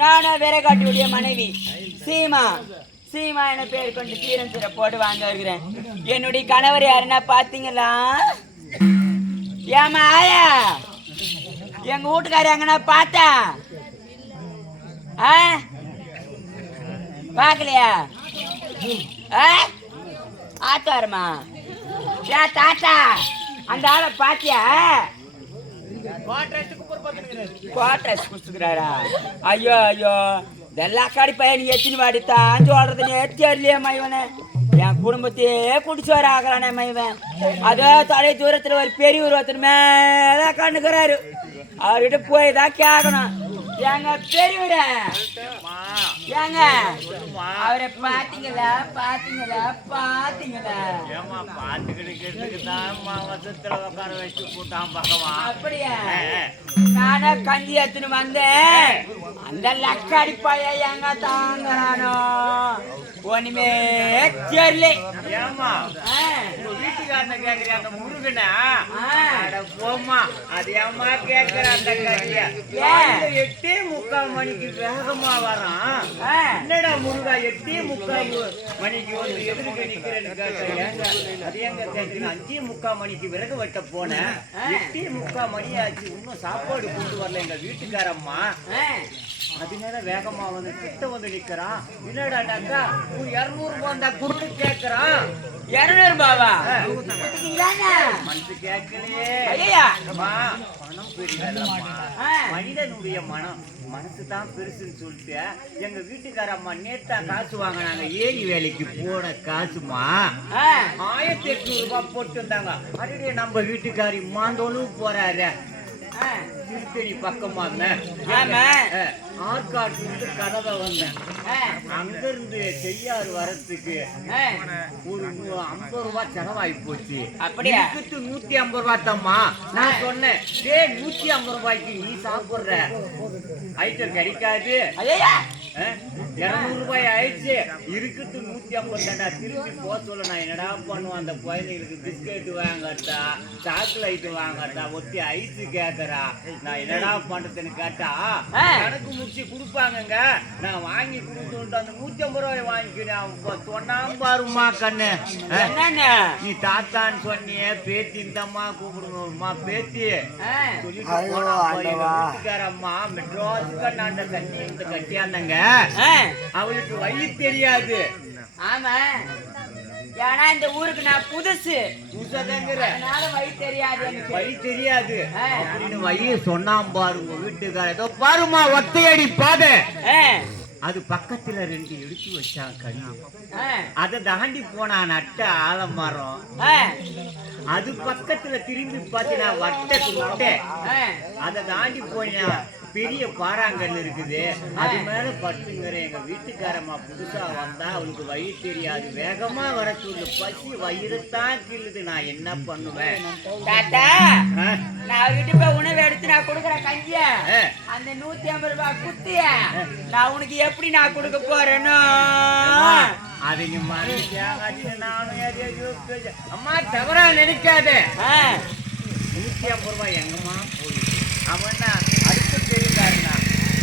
நானா வேலைக்காட்டியுடைய மனைவி சீமா. சீமா என பேர் கொண்டு சீரன் சீரை போட்டு வாங்க வருகிறேன். என்னுடைய கணவர் யாருன்னா பாத்தீங்களா? ஏமா ஆயா, எங்க வீட்டுக்கார எங்கன்னா பார்த்தா பாக்கலையா? ஆத்தாருமா ஏன் தாத்தா அந்த ஆளை பாத்தியா? குவாட்ரஸ் குடுத்துக்கிறாரா? ஐயோ ஐயோ, இதெல்லாம் கடி பையன் எத்தினு வாடித்தான் சொல்றதுன்னு தெரியலையே மைவனை. என் குடும்பத்தையே குடிச்சோர ஆகிறானே மைவன். அதோ தொலை தூரத்துல ஒரு பெரியவர் ஒருத்தர் மேல கண்டுக்கிறாரு. அவர்கிட்ட போய் தான் கேட்கணும். ஏங்க பெரியவர, ஏங்க அவரை பாத்தீங்களா? பாத்தீங்களா? பாத்தீங்களா? அப்படியா? நானே கஞ்சி எடுத்துன்னு வந்தேன். அந்த லக்காடி பைய எங்க தாங்குறானோ ஒண்ணுமே தெரியல. வீட்டுக்காரன கேக்குறியா? அந்த முருகனா போமா, அது ஏமா கேக்குற? அந்த கறிய 8:45 மணிக்கு வேகமா வரான். என்னடா முருகா 8:45 மணிக்கு வந்து எதுக்கு நிக்கிறேன்னு கேட்டேன். அது எங்க கேக்குறீங்க? 5:45 மணிக்கு விறகு வெட்ட போனேன். 8:45 மணி ஆச்சு, இன்னும் சாப்பாடு கொண்டு வரல எங்க வீட்டுக்காரம்மா. அதனால வேகமா வந்து கிட்ட வந்து நிக்கிறான். என்னடாக்கா 200 ரூபாய் குடுத்து கேக்குறான். 200 ரூபாவா? மனசு கேட்கலையே. பணம் பெரியதல்லம்மா, மனிதனுடைய மனசு தான் பெருசுன்னு சொல்லிட்டு எங்க வீட்டுக்கார அம்மா நேத்தா காசு வாங்கினாங்க. ஏரி வேலைக்கு போன காசுமா 1800 ரூபாய் போட்டு இருந்தாங்க. அதுவே நம்ம வீட்டுக்காரி மாந்தோளும் போறாரு. திருத்தணி பக்கமா ஆற்காட்டு கதவை வந்தேன். அங்க இருந்து செய்யாறு வரத்துக்கு ஒரு 50 ரூபாய் செலவாகி போச்சு. அப்படியே 150 ரூபாய் தம்மா. நான் சொன்னேன், 150 ரூபாய்க்கு நீ சாப்பிடுற ஐட்டம் கிடைக்காது. 200 ரூபாய் ஆயிடுச்சு, இருக்குது 150 தாண்டா. திருப்பி போக சொல்ல நான் என்னடா பண்ணுவேன்? அந்த குழந்தைங்களுக்கு பிஸ்கெட் வாங்கட்டா, சாக்லேட் வாங்கட்டா, ஒட்டி ஐஸ் கேட்கறா. நான் என்னடா பண்றதுன்னு கேட்டா கணக்கு முடிச்சு கொடுப்பாங்க. நான் வாங்கி கொடுத்து அந்த 150 ரூபாய் வாங்கிக்கிறேன். சொன்னாம் பாருமா கண்ணு, நீ தாத்தான்னு சொன்னிய, பேத்தி இந்தம்மா கூப்பிடுமா பேத்தி சொல்லிட்டு வீட்டுக்காரம்மா மெட்ராஸுக்கு நான் தண்ணி இந்த கட்டியாந்தங்க. அவளுக்கு வழி தெரியாது. ஆமா, ஏன்னா இந்த ஊருக்கு நான் புதுசு. வழி தெரியாது, வழி தெரியாது அப்படின்னு வழிய சொன்னாம் பாருங்க வீட்டுக்கார. ஏதோ பாருமா ஒத்தையடி பாதை, அது பக்கத்துல 2 எடுத்து வச்சான் கண்ணு. அதை தாண்டி போனா நட்ட ஆலமரம். அது பக்கத்துல திரும்பி பார்த்து நான் வட்டத்தை அதை தாண்டி போனா பெரிய பாறாங்கல் இருக்குது. அது மேல பட்டுங்கிற எங்க வீட்டுக்காரம்மா புதுசா வந்தா அவளுக்கு வழி தெரியாது. வேகமா வர சொல்லு, பசி வயிறுத்தான் கிள்ளுது. நான் என்ன பண்ணுவேன்? தாத்தா, நான் வீட்டு போய் உணவு எடுத்து நான் கொடுக்குற கஞ்சிய அந்த 150 ரூபாய் குத்திய நான் உனக்கு எப்படி நான் கொடுக்க போறேன்னு அது நீ நானும் அம்மா தவறா நினைக்காத. 150 ரூபாய் எங்கம்மா போய் அவனா அடுத்து தெரியுதாருண்ணா.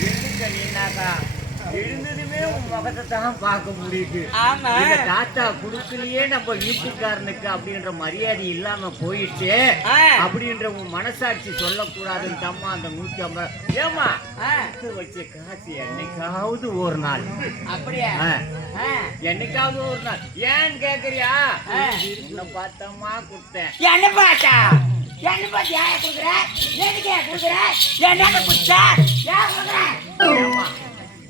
எதுக்கு நீனாக்கா எழுந்ததுமே உன் முகத்தை தான் பார்க்க முடியுது. தாத்தா குடுக்கலையே நம்ம வீட்டுக்காரனுக்கு அப்படின்ற மரியாதை இல்லாம போயிடுச்சு அப்படின்ற உன் மனசாட்சி சொல்லக்கூடாதுன்னு தம்மா அந்த 150 ஏமா வச்ச காசு என்னைக்காவது ஒரு நாள். அப்படியா? என்னைக்காவது ஒரு நாள். ஏன்னு கேக்குறியா? உன்னை பார்த்தமா கொடுத்தேன். என்ன பார்த்தா? என்ன பார்த்து யாரை கொடுக்குற? எதுக்கு கொடுக்குற? என்ன குச்சா யார் கொடுக்குற?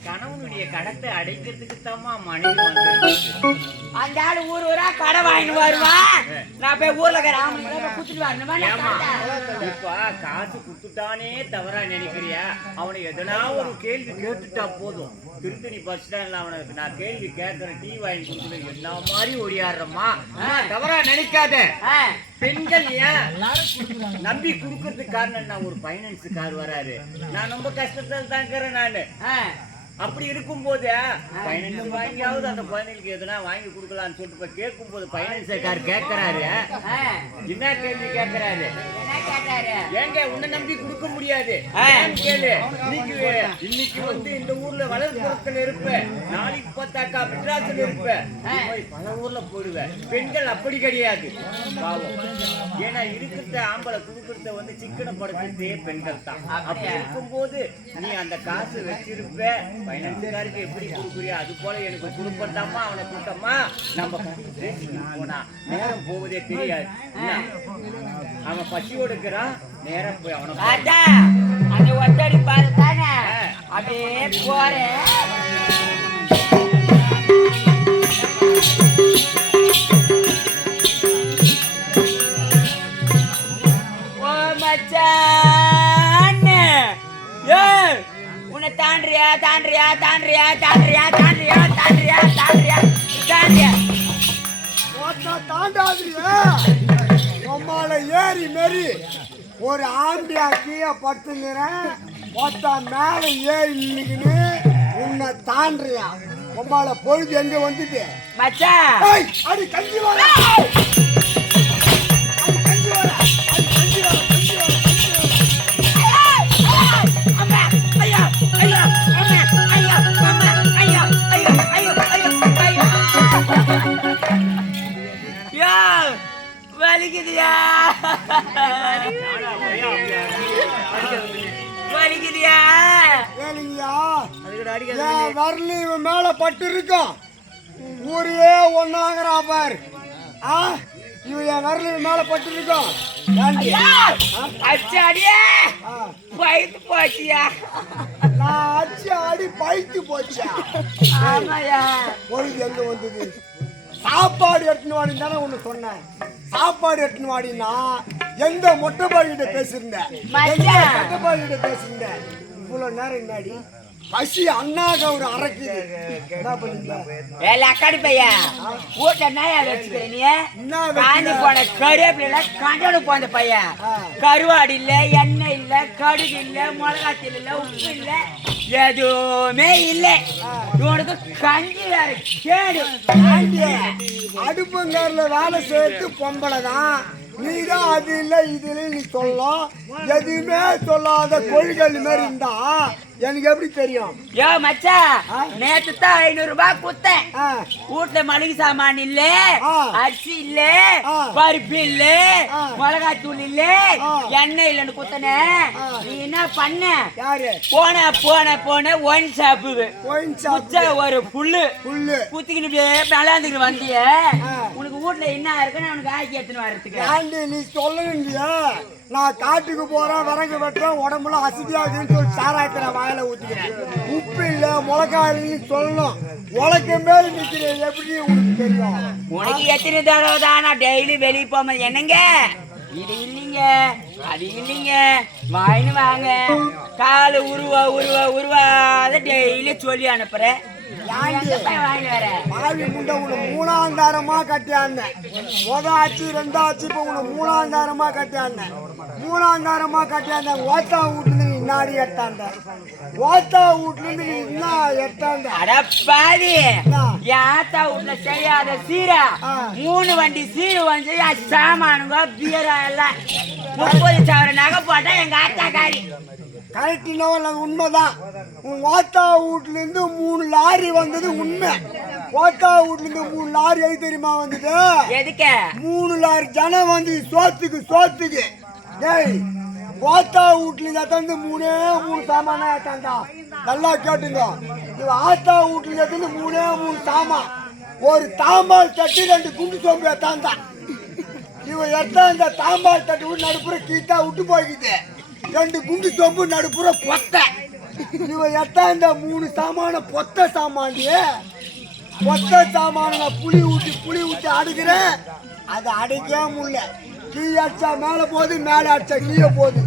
கணவனுடைய கடத்தை அடைக்கிறதுக்கு தாமா மனைவி வந்து அந்த ஆளு ஊர் ஊரா கடை வாங்கிட்டு வருவான். நான் போய் ஊர்ல குடுத்துட்டு வரணுமா? இப்ப காசு குடுத்துட்டானே தவறா நினைக்கிறியா? அவனை எதனா ஒரு கேள்வி கேட்டுட்டா போதும். திருத்தணி பஸ் ஸ்டாண்ட்ல அவனுக்கு நான் கேள்வி கேட்கறேன், டீ வாங்கி கொடுக்குறேன், என்ன மாதிரி ஓடியாடுறமா? தவறா நினைக்காத. பெண்கள் ஏன் நம்பி குடுக்கறதுக்கு காரணம் என்ன? ஒரு பைனான்ஸ் கார் வராரு, நான் ரொம்ப கஷ்டத்துல தான் இருக்கிறேன் நானு. அப்படி இருக்கும் போது பைனான்ஸ் வாங்கியாவது அந்த குழந்தைகளுக்கு எதுனா வாங்கி கொடுக்கலாம்னு சொல்லிட்டு கேட்கும் போது பைனான்ஸ் கார் கேட்கிறாரு. என்ன கேள்வி கேட்கிறாரு? கேட்டாரு? ஏங்க உன்னை நம்பி கொடுக்க முடியாது. கேளு, இன்னைக்கு வந்து இந்த ஊர்ல வளர்ப்புறத்துல இருப்ப, நாளைக்கு பார்த்தாக்கா மெட்ராஸ்ல இருப்ப, பல ஊர்ல போடுவேன். பெண்கள் அப்படி கிடையாது பாவம். ஏன்னா இருக்கிறத ஆம்பளை குடுக்கறத வந்து சிக்கனப்படுத்துறதே பெண்கள் தான். அப்படி இருக்கும்போது நீ அந்த காசு வச்சிருப்ப, பைனான்சியருக்கு எப்படி கொடுக்குறியா அது போல எனக்கு கொடுப்பட்டாமா அவனை கொடுத்தம்மா நம்ம போனா நேரம் போவதே தெரியாது. அவன் பசியோடு இருக்கிறான், நேரம் போய் அவனை அந்த ஒத்தடி பார்த்தானே அப்படியே போறேன். உன்னை தாண்டியா தாண்டியா தாண்டியா தாண்டியா தாண்டியா தாண்டியா தாண்டியா தாண்டியா தாண்டாதிரியா உம்மால ஏறி மாரி ஒரு ஆண்டியா கீழே படுத்துங்கிறேன். ஒத்தா மேல ஏறி நின்னுக்குன்னு உன்னை தாண்டியா உம்மால பொழுது எங்க வந்துட்டு மச்சான் அடி கஞ்சி வர வலிக்குதியா வலிக்குதியா வரல இவன் மேல பட்டு இருக்கும். ஊரே ஒன்னாகிறா பாரு. இவன் என் வரல மேல பட்டு இருக்கும். அச்சு அடியே பைத்து போச்சியா. நான் அச்சு அடி பைத்து போச்சியா. ஆமாயா பொழுது எங்க வந்தது? சாப்பாடு எடுத்துன்னு வாடின்னு தானே ஒண்ணு சொன்னேன். சாப்பாடு எடுத்துன்னு வாடினா எந்த மொட்டைப்பாடிகிட்ட பேசியிருந்தேன், மொட்டைப்பாடிகிட்ட பேசியிருந்தேன். இவ்வளவு நேரம் முன்னாடி பசி அண்ணாக ஒரு அரைக்குது. என்ன பண்ணீங்க அக்காடி பையா? வீட்டுல என்ன வச்சுக்கிற நீ? காஞ்சி போன கருவேப்பில கண்டோடு போன பையன். கருவாடு இல்ல, எண்ணெய் இல்ல, கடுகு இல்ல, மிளகாத்தூள் இல்ல, உப்பு இல்ல, எதுவுமே இல்ல. இவனுக்கு கஞ்சி வேற கேடு. அடுப்புங்காரில் வேலை சேர்த்து பொம்பளை தான். நீதான் அது இல்லை இது இல்லை நீ சொல்லலாம். எதுவுமே சொல்லாத கொள்கை மாதிரி இருந்தா எனக்கு எப்படி தெரியும்? யோ மச்சா, நேத்து தான் 500 ரூபாய் குத்தேன். வீட்டுல மளிகை சாமான் இல்ல, அரிசி இல்ல, பருப்பு இல்ல, மிளகாத்தூள் இல்ல, எண்ணெய் இல்லன்னு குத்தனே. நீ என்ன பண்ண? போன போன போன ஒயின் ஷாப்புக்கு ஒரு புல்லு குத்திக்கிட்டு மேலாந்துக்கு வந்திய. உனக்கு வீட்டுல என்ன இருக்குன்னு அவனுக்கு ஆக்கி எடுத்துன்னு வர்றதுக்கு நீ சொல்லலையா? நான் காட்டுக்கு போறேன், விறகு வெட்டுறேன், உடம்புல அசிதியாகுதுன்னு சொல்லி சாராயத்தை வாயில ஊத்திக்கிறேன். உப்பு இல்ல முளக்காயின்னு சொல்லணும். உலக மேல நிக்கிறேன், எப்படி உனக்கு தெரியும்? உனக்கு எத்தனை தடவை தான் நான் டெய்லி வெளியே போகும்போது என்னங்க இது இல்லைங்க அது இல்லைங்க வாயின்னு வாங்க காலு உருவா உருவா உருவாத டெய்லி சொல்லி அனுப்புறேன். மாவி முண்டை உன்னை 3ஆம் தாரமா கட்டியாந்தேன். ஆச்சு 2ஆச்சு இப்ப உன்னை 3ஆம் தாரமா கட்டியாந்தேன். 3ஆம் தாரமா கட்டியாந்தேன். ஓத்தா வீட்டுல இருந்து இன்னாடி எடுத்தாந்த. ஓத்தா வீட்டுல இருந்து என்ன எடுத்தாந்த? அடப்பாதி யாத்தா வீட்டுல செய்யாத சீரா 3 வண்டி சீரு வந்து சாமானுங்க பீரா எல்லாம் 30,000 நகை போட்டா எங்க ஆத்தா காரி. கரெக்டுனா உண்மைதான். உன் ஓத்தா வீட்டுல இருந்து 3 லாரி வந்தது உண்மை. ஓத்தா வீட்டுல இருந்து 3 லாரி எது தெரியுமா வந்தது? எதுக்கு? 3 லாரி ஜனம் வந்து சோத்துக்கு. டேய் ஓத்தா வீட்டுல இருந்து 3 சாமானா ஏத்தாண்டா. நல்லா கேட்டுங்க. இவ ஆத்தா வீட்டுல இருந்து 3 சாமான். ஒரு தாம்பால் தட்டி 2 குண்டு சோம்பு ஏத்தாண்டா. இவ எத்தாந்த தாம்பால் தட்டி விட்டு நடுப்புற கீத்தா விட்டு போய்க்குது. 2 குண்டு சொம்பு நடுப்புற பொத்த. இவ எத்தாந்த 3 சாமான பொத்த சாமான்டிய. பொத்த சாமான புளி ஊட்டி அடுக்கிறேன். அது அடைக்கவே முடியல. கீ அடிச்சா மேல போகுது, மேல அடிச்சா கீழே போகுது.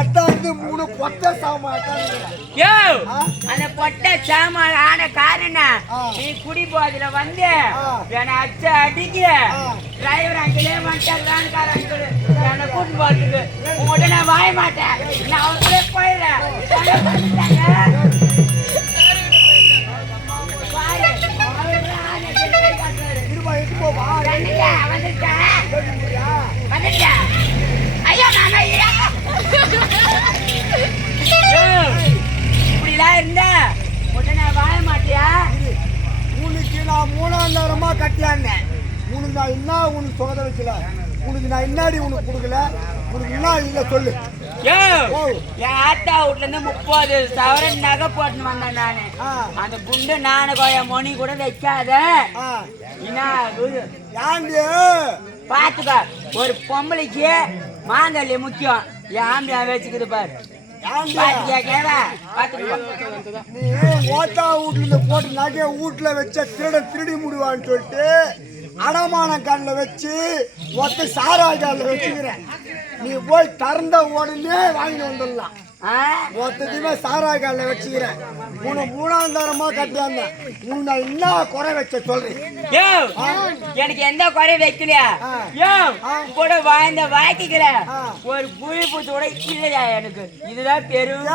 எட்டாந்து 3 பொத்த சாமான். அந்த பொட்ட சாமான் ஆன காரணம் நீ குடி போதுல வந்து அச்ச அடிக்க டிரைவர் அங்கிலே வந்துட்டான் என்னை கூட்டு போறதுக்கு உங்கள்கிட்ட நான் வாய மாட்டேன். நான் அவங்களே போயிடுறேன். ஐயோ நான் நான் 3ஆம் தரமா கட்டியாந்தேன். உனக்கு நான் என்ன உனக்கு சொகத வைக்கல, உனக்கு நான் இன்னாடி உனக்கு கொடுக்கல, உனக்கு என்ன இல்லை சொல்லு. என் ஆத்தா வீட்ல இருந்து 30 சவரன் நகை போட்டு வந்தேன் நானு. அந்த குண்டு நானு கோய மொனி கூட வைக்காத. ஏண்டி பாத்துக்க, ஒரு பொம்பளைக்கு மாங்கல்ய முக்கியம். என் ஆம்பியா வச்சுக்குது பாரு. நீ ஓட்டா வீட்டுல போட்டு நகைய வீட்டுல வச்ச திருடி முடிவான்னு சொல்லிட்டு அடமான கல்ல வச்சு ஒத்த சாராய் கல்ல வச்சுக்கிறேன். நீ போய் திறந்த உடனே வாங்கி வந்துடலாம். மொத்தத்தையுமே சாராய் கல்ல வச்சுக்கிறேன். 3ஆம் தரமா கட்டியாந்த உன்னை என்ன குறை வச்ச சொல்றேன். எனக்கு எந்த குறை வைக்கலையா? கூட வாழ்ந்த வாக்கிக்கல ஒரு புளி பூச்சோட இல்லையா எனக்கு. இதுதான் பெரும்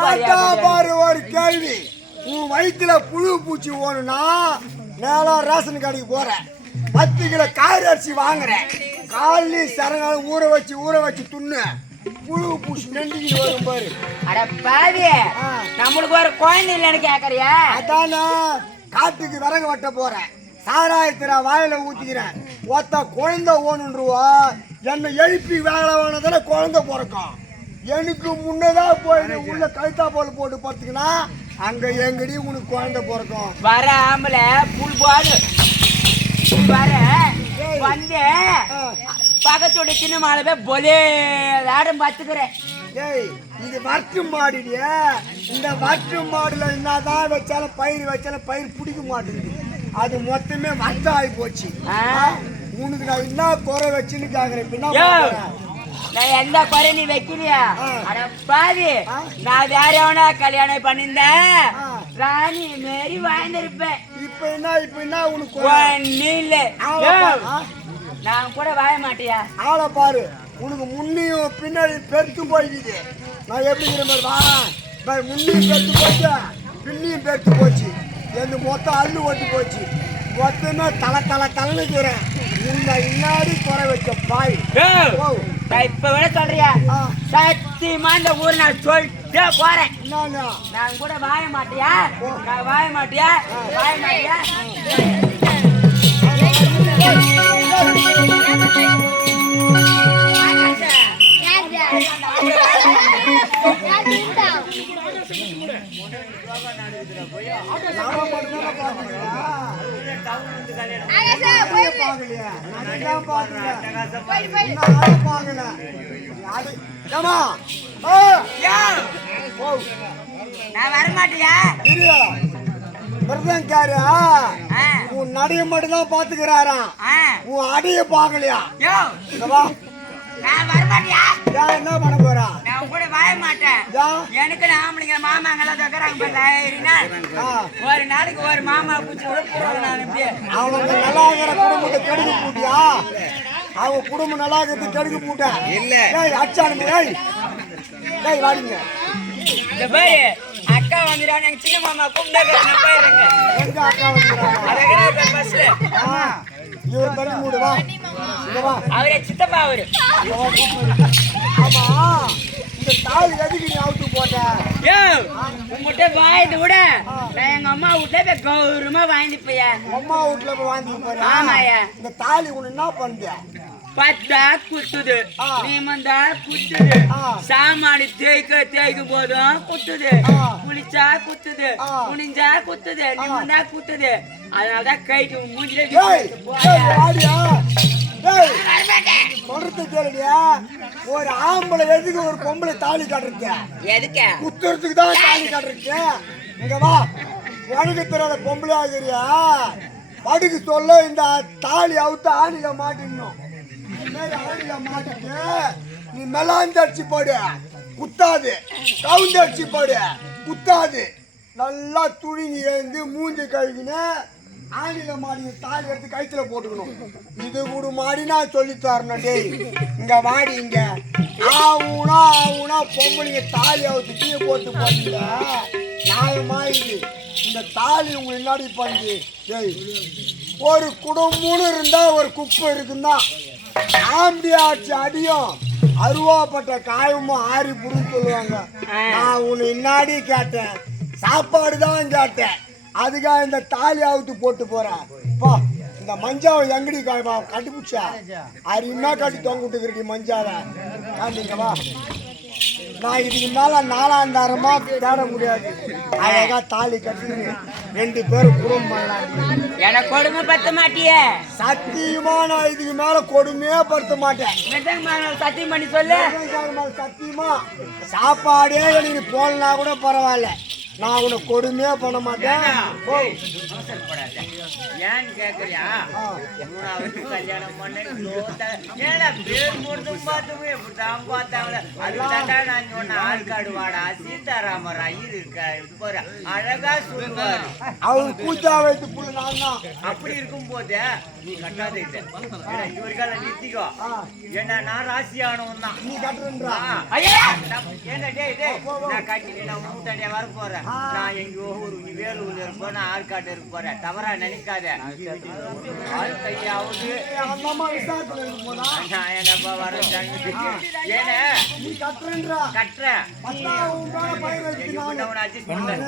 பாரு ஒரு கேள்வி. உன் வயிற்றுல புழு பூச்சி ஓணுனா நேரா ரேஷன் கடைக்கு போற, 10 கிலோ காய்கறி அரிசி வாங்குறேன். காலி சரங்கால ஊற வச்சு துண்ணு புழு பூச்சி நெண்டிக்கிட்டு வரும் பாரு. அட பாவி, நம்மளுக்கு ஒரு குழந்தை இல்லைன்னு கேக்குறியா? அதானா காட்டுக்கு விறகு வெட்ட போறேன், சாராயத்திர வாயில ஊத்திக்கிறேன். ஒத்த குழந்தை ஓணுன்றுவா என்னை எழுப்பி வேலை வேணதானே குழந்தை பிறக்கும். எனக்கு முன்னதான் போய் உள்ள கழுத்தா போல போட்டு பார்த்துக்கினா அங்க எங்கடி உனக்கு குழந்தை பிறக்கும். வர ஆம்பளை புல் போது வர வந்து பக்கத்தோட சின்ன மாலை பொலே ஆடம் பார்த்துக்கிறேன். ஏய், இது வர்க்கு மாடுடியா. இந்த வர்க்கு மாடுல என்னதான் வச்சாலும் பயிர் பிடிக்க மாட்டேங்குது. அது மொத்தமே வர்த்தம் ஆகி போச்சு. உனக்கு நான் என்ன குறை வச்சுன்னு கேக்குறேன். நான் எந்த குறை நீ வைக்கலையா? அட பாவி, நான் வேற எவனா கல்யாணம் பண்ணிருந்தேன் ராணி மாரி வாழ்ந்திருப்பேன். இப்ப என்ன உனக்கு நீ இல்ல நான் கூட வாழ மாட்டியா? ஆளை பாரு, உனக்கு முன்னையும் பின்னாடி பெருத்து போயிடுது. நான் எப்படி வா முன்னையும் பெருத்து போச்சு, பின்னையும் பெருத்து போச்சு. எனக்கு மொத்தம் அள்ளு ஓட்டி போச்சு. மொத்தமே தலைக்கிறேன். உன்னை இன்னாடி குறை வச்ச பாய். இப்ப விட சொல்றியா? சத்தியமா இந்த ஊர் நான் சொல்லிட்டே போறேன். நான் கூட வாழ மாட்டியா? வாழ மாட்டியா? வாழ மாட்டியா? நான் வரமாட்டியா? உன் நடைய மட்டும் தான் பாத்துக்கிறாராம், உன் அடைய பாக்கலையா? நான் வரமாட்டியா? என்ன பண்ண போறா? நான் கூட வாழ மாட்டேன். எனக்கு ஆம்பளைங்க மாமாங்கெல்லாம் ஒரு நாளைக்கு ஒரு மாமா பூச்சி கூட போடுவேன். நான் எப்படி அவங்க நல்லா இருக்கிற குடும்பத்தை கெடுக்க பூட்டியா? அவங்க குடும்பம் நல்லா இருக்கிறது கெடுக்க பூட்டா இல்ல அச்சானுங்க. வாடிங்க இந்த பாரு, அக்கா வந்துடான்னு எங்க சின்ன மாமா கூப்பிட்டு போயிருங்க. எங்க அக்கா வந்துடுறாங்க பஸ்ல? இவர் தள்ளி மூடு வா. அவரே சித்தப்பா அவரு. ஆமா, இந்த தாலி எதுக்கு நீ அவுத்து போட்ட? உங்ககிட்ட வாய்ந்து விட நான் எங்க அம்மா வீட்டுல போய் கௌரவமா வாங்கிட்டு போயா. அம்மா வீட்டுல போய் வாங்கிட்டு போற? ஆமாயா. இந்த தாலி உன்னை என்ன பண்ண? பத்தா குத்துது, நீமந்தா குத்துது, சாமானு தேய்க்கும் போதும் குத்துது, குளிச்சா குத்துது, குனிஞ்சா குத்துது, நிமந்தா குத்துது. அதனாலதான் கைக்கு மூஞ்சில சொல்றது கேளுடியா. ஒரு ஆம்பளை எதுக்கு ஒரு பொம்பளை தாலி காட்டுறீங்க? எதுக்கு? குத்துறதுக்கு தான் தாலி காட்டுறீங்க. இங்க வா, உனக்கு தெரியாத பொம்பளை ஆகிறியா? படுக்கு சொல்ல இந்த தாலி அவுத்து ஆணில மாட்டிடணும். ஆணில மாட்டிட்டு நீ மெலாந்து அடிச்சு போடு, குத்தாது. கவுந்து அடிச்சு போடு, குத்தாது. நல்லா துணிங்கி எழுந்து மூஞ்சி கழுவின்னு ஆணில மாடி தாலி எடுத்து கழுத்துல போட்டுக்கணும். இது கூட மாடி நான் சொல்லி தரணும். டேய் இங்க வாடி, இங்க ஆவுனா பொம்பளைங்க தாலி அவுத்து டீ போட்டு போட்டீங்க. நியாயமா இது? இந்த தாலி உங்க முன்னாடி பண்ணி ஒரு குடும்பம்னு இருந்தா ஒரு குப்பை இருக்குன்னா ஆம்பி ஆட்சி அடியும் அருவாப்பட்ட காயமும் ஆறி புடுன்னு சொல்லுவாங்க. நான் உன்னை இன்னாடி கேட்டேன், சாப்பாடு தான் கேட்டேன். அதுக்காக இந்த தாலி அவுத்து போட்டு போறேன் பா. இந்த மஞ்சாவை எங்கடி கட்டிப்பிடிச்சா அருமையா கட்டி தொங்க விட்டுக்கிறடி மஞ்சாவை காட்டிங்கவா. நான் இதுக்கு மேல 4000 தேட முடியாது. அழகா தாலி கட்டி 2 பேரும் குடும்பம் பண்ணலாம். எனக்கு கொடுமை பத்த மாட்டியே. சத்தியமா நான் இதுக்கு மேல கொடுமையே படுத்த மாட்டேன். சத்தியம் பண்ணி சொல்லு. சத்தியமா சாப்பாடே எனக்கு போடலனா கூட பரவாயில்ல, நான் உனக்கு கொடுமையே பண்ண மாட்டேன். ஏன்னு கேக்குறியா? 3வது கல்யாணம் பண்ண ஏன்னா பேர் மட்டும் பார்த்துமே இப்படிதான் பார்த்தாங்களே. அதுதான் நான் சொன்ன ஆள்காடு வாடா சீதாராமர் ஐயர் இருக்காரு அழகா சொல்லுவாரு. அவரு பூஜா வைத்து புள்ள நான் தான். அப்படி இருக்கும் போது நீ கட்டாத இவருக்கால நிறுத்திக்கோ. ஏன்னா நான் ராசியானவன் தான். நீ கட்டுறா ஏன்னா டேய் நான் கட்டிட்டு நான் மூட்டாண்டியா வர போறேன். நான் எங்கோ ஒரு வேலூர்ல இருப்போம், நான் ஆற்காடு இருக்க போறேன். தவறா நினைக்காத. கையாவது நான் என்னப்பா வர ஏன்னா கட்டுறேன் அட்ஜஸ்ட் பண்றேன்.